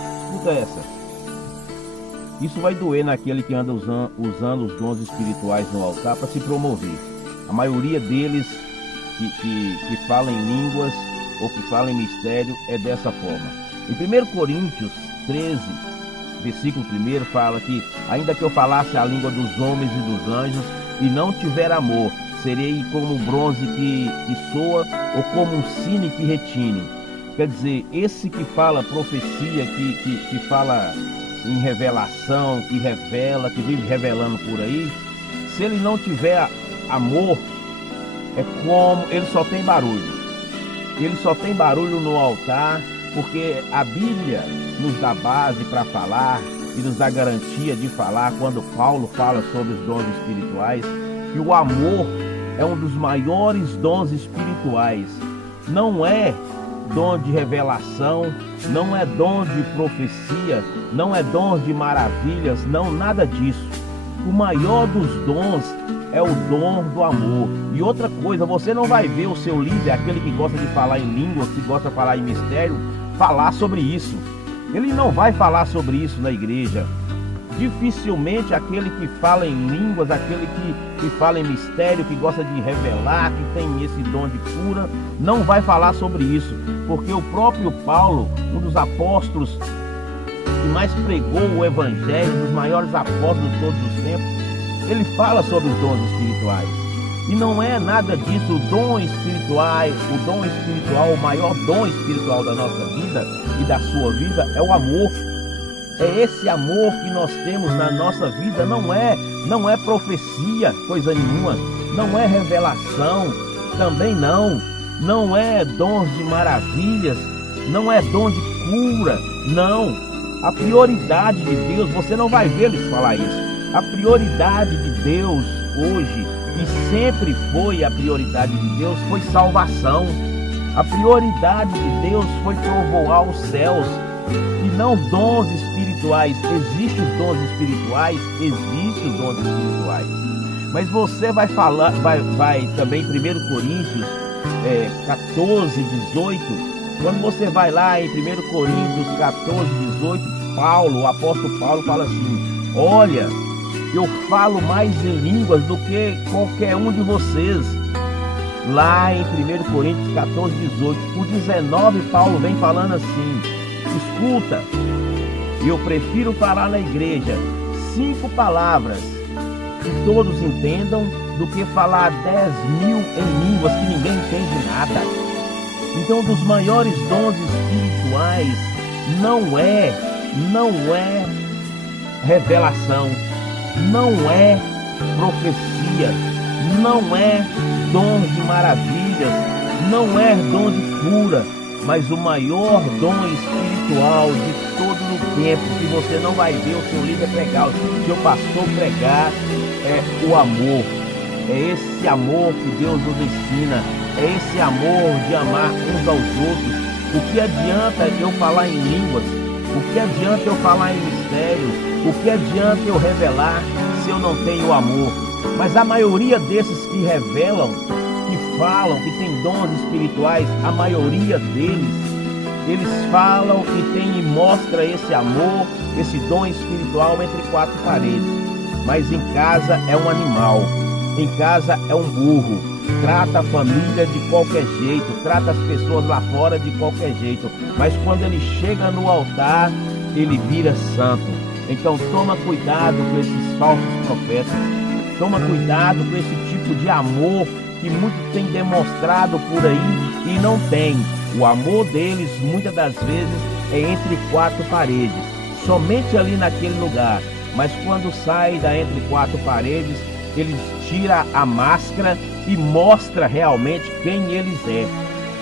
Escuta essa. Isso vai doer naquele que anda usando os dons espirituais no altar para se promover. A maioria deles que fala em línguas ou que fala em mistério é dessa forma. Em 1 Coríntios 13, versículo 1, fala que ainda que eu falasse a língua dos homens e dos anjos e não tiver amor, serei como um bronze que soa ou como um sine que retine. Quer dizer, esse que fala profecia, que fala em revelação, que revela, que vive revelando por aí, se ele não tiver amor, é como ele só tem barulho. Ele só tem barulho no altar, porque a Bíblia nos dá base para falar e nos dá garantia de falar, quando Paulo fala sobre os dons espirituais, que o amor é um dos maiores dons espirituais. Não é dom de revelação, não é dom de profecia, não é dom de maravilhas, não, nada disso. O maior dos dons é o dom do amor. E outra coisa, você não vai ver o seu líder, aquele que gosta de falar em língua, que gosta de falar em mistério, falar sobre isso. Ele não vai falar sobre isso na igreja. Dificilmente aquele que fala em línguas, aquele que fala em mistério, que gosta de revelar, que tem esse dom de cura, não vai falar sobre isso. Porque o próprio Paulo, um dos apóstolos que mais pregou o evangelho, dos maiores apóstolos de todos os tempos, ele fala sobre os dons espirituais. E não é nada disso. O dom espiritual, o maior dom espiritual da nossa vida e da sua vida é o amor. É esse amor que nós temos na nossa vida. Não é profecia, coisa nenhuma. Não é revelação, também não. Não é dons de maravilhas, não é dom de cura, não. A prioridade de Deus, você não vai ver eles falar isso. A prioridade de Deus hoje, e sempre foi a prioridade de Deus, foi salvação. A prioridade de Deus foi povoar os céus, e não dons espirituais. Existem os dons espirituais, mas você vai falar, vai também 1 Coríntios 14, 18, quando você vai lá em 1 Coríntios 14, 18, o apóstolo Paulo fala assim: olha, eu falo mais em línguas do que qualquer um de vocês. Lá em 1 Coríntios 14, 18, por 19, Paulo vem falando assim: escuta, eu prefiro falar na igreja 5 palavras que todos entendam do que falar 10.000 em línguas que ninguém entende nada. Então, dos maiores dons espirituais não é revelação, não é profecia, não é dom de maravilhas, não é dom de cura, mas o maior dom espiritual de todo o tempo, que você não vai ver o seu líder pregar, o seu pastor pregar, é o amor. É esse amor que Deus nos ensina, é esse amor de amar uns aos outros. O que adianta eu falar em línguas? O que adianta eu falar em mistério? O que adianta eu revelar se eu não tenho amor? Mas a maioria desses que revelam, que falam, que tem dons espirituais, a maioria deles, eles falam e tem e mostra esse amor, esse dom espiritual entre 4 paredes. Mas em casa é um animal, em casa é um burro, trata a família de qualquer jeito, trata as pessoas lá fora de qualquer jeito, mas quando ele chega no altar, ele vira santo. Então toma cuidado com esses falsos profetas, toma cuidado com esse tipo de amor que muitos têm demonstrado por aí e não tem. O amor deles, muitas das vezes, é entre 4 paredes, somente ali naquele lugar. Mas quando sai da entre 4 paredes, eles tiram a máscara e mostra realmente quem eles é.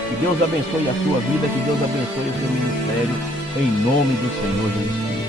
Que Deus abençoe a sua vida, que Deus abençoe o seu ministério, em nome do Senhor Jesus Cristo.